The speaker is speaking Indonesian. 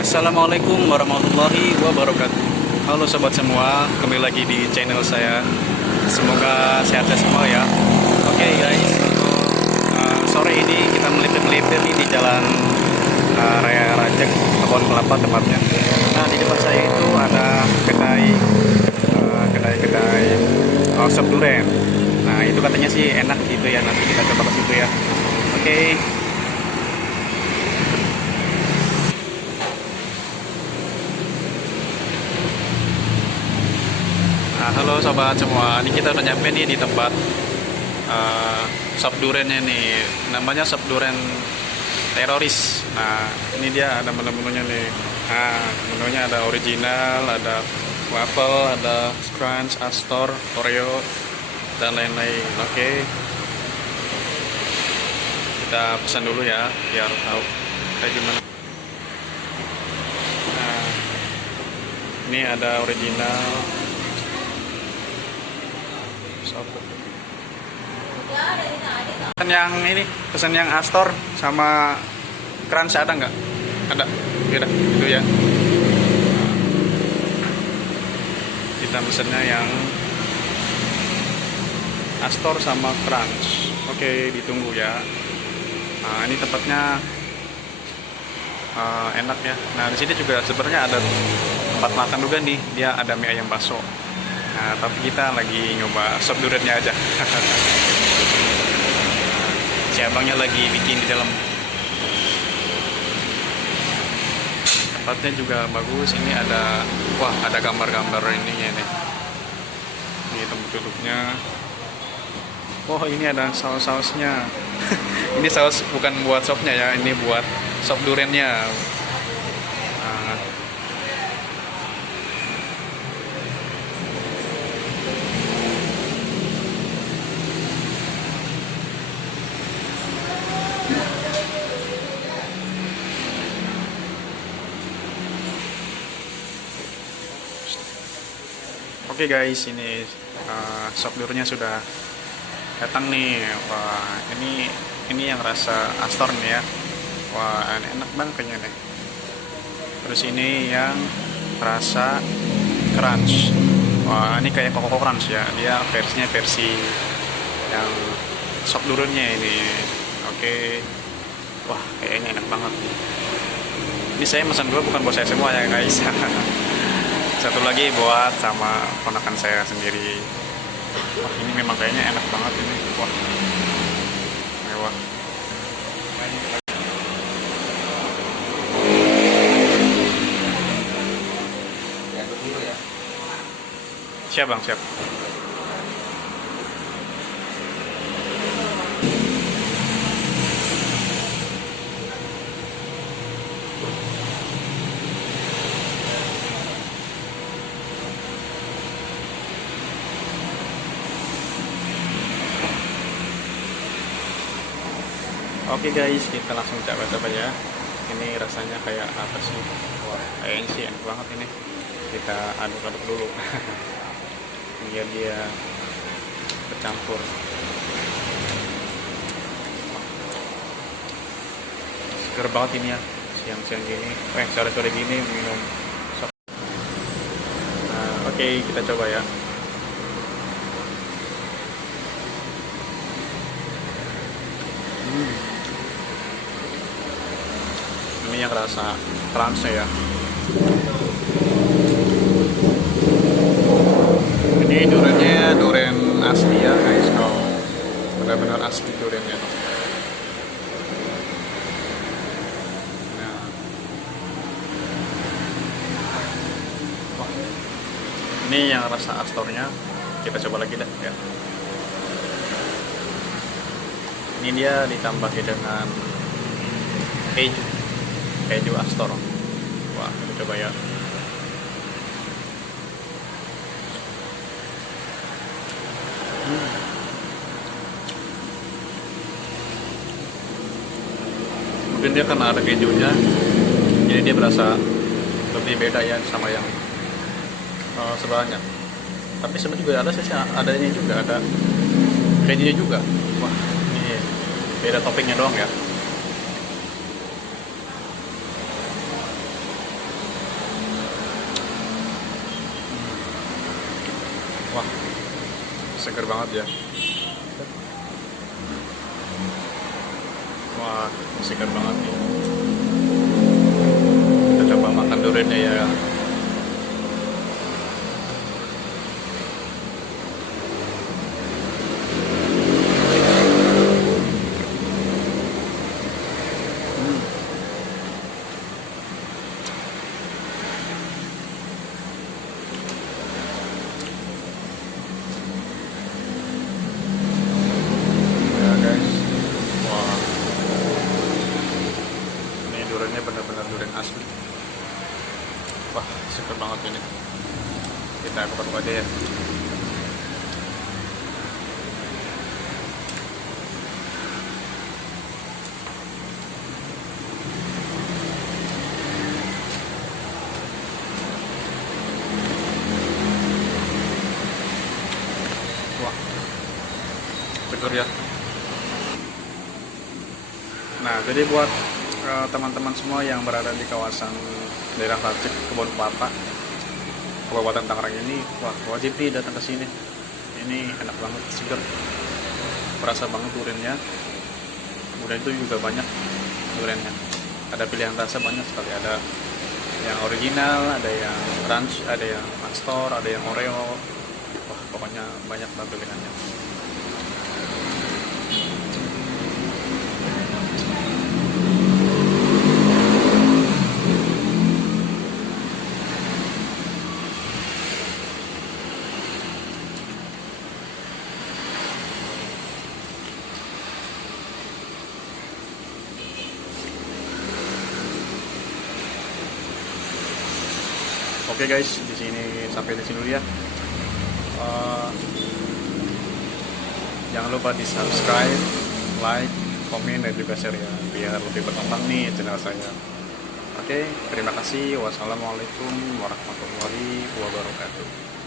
Assalamualaikum warahmatullahi wabarakatuh. Halo sobat semua, kembali lagi di channel saya. Semoga sehat-sehat semua ya. Oke guys, sore ini kita melipir-melipir di jalan Raya Rajek, Kebon Kelapa tepatnya. Nah, di depan saya itu ada kedai sop duren. Nah, itu katanya sih enak gitu ya. Nanti kita coba ke situ ya. Oke. Nah, halo sobat semua, ini kita udah nyampe nih di tempat sop durennya nih. Namanya sop duren teroris. Nah, ini dia ada menu-menunya nih. Nah, menunya ada original, ada waffle, ada crunch, astor, oreo, dan lain-lain. Oke, kita pesan dulu ya, biar tahu kayak gimana. Nah, ini ada original. Pesan yang ini, pesan yang Astor sama Crunch ada nggak? Ada, ya itu ya. Kita pesannya yang Astor sama Crunch. Oke, ditunggu ya. Nah, ini tempatnya enak ya. Nah, di sini juga sebenarnya ada tempat makan juga nih. Dia ada mie ayam bakso. Nah, tapi kita lagi nyoba sop durennya aja. Si abangnya lagi bikin di dalam. Tempatnya juga bagus. Ini ada, wah, ada gambar-gambar ininya nih. Ini tempat duduknya. Oh, ini ada saus-sausnya. Ini saus bukan buat sopnya ya, ini buat sop durennya. Nah, oke guys, ini sop durnya sudah datang nih. Wah, ini yang rasa Astor nih ya. Wah, enak banget kayaknya nih. Terus ini yang rasa crunch. Wah, ini kayak Koko Crunch ya. Dia versinya versi yang sop durnya ini. Oke. Wah, kayaknya enak banget. Ini saya pesan dulu, bukan buat saya semua ya guys. Satu lagi buat sama ponakan saya sendiri. Wah, ini memang kayaknya enak banget ini. Wah, mewah. Siap bang, siap. Oke guys, kita langsung coba-coba ya. Ini rasanya kayak apa sih? Wah, kayaknya sih enak banget ini. Kita aduk-aduk dulu. Biar dia bercampur. Seger banget ini ya. Siang-siang gini, sore-sore gini minum sop. Nah, oke, kita coba ya. Ini yang rasa crunch ya. Ini durennya duren asli ya guys. Oh, benar-benar asli durennya. Nah, wah, ini yang rasa Astornya. Kita coba lagi dah ya. Ini dia ditambahi dengan keju Astor. Wah, kita coba ya. Mungkin dia karena ada kejunya, jadi dia berasa lebih beda ya sama yang sebelahnya. Tapi sebenarnya juga ada sih, adanya juga ada kejunya juga. Wah, ini beda toppingnya doang ya. seger banget ya. Wah, seger banget nih. Kita coba makan duriannya ya. Ya guys, wah, ini duriannya benar-benar durian asli. Wah, seger banget ini. Kita buka aja ya. Wah, seger ya. Nah, jadi buat teman-teman semua yang berada di kawasan daerah Racik, Kebon Kelapa, Kabupaten Tangerang ini, wah wajib nih datang ke sini. Ini enak banget, seger, berasa banget duriannya. Kemudian itu juga banyak duriannya. Ada pilihan rasa banyak sekali. Ada yang original, ada yang crunch, ada yang astor, ada yang oreo. Wah, pokoknya banyak banget pilihannya. Oke guys, di sini sampai di sini dulu ya. Jangan lupa di subscribe, like, komen, dan juga share ya, biar lebih berkembang nih channel saya. Oke, terima kasih. Wassalamualaikum warahmatullahi wabarakatuh.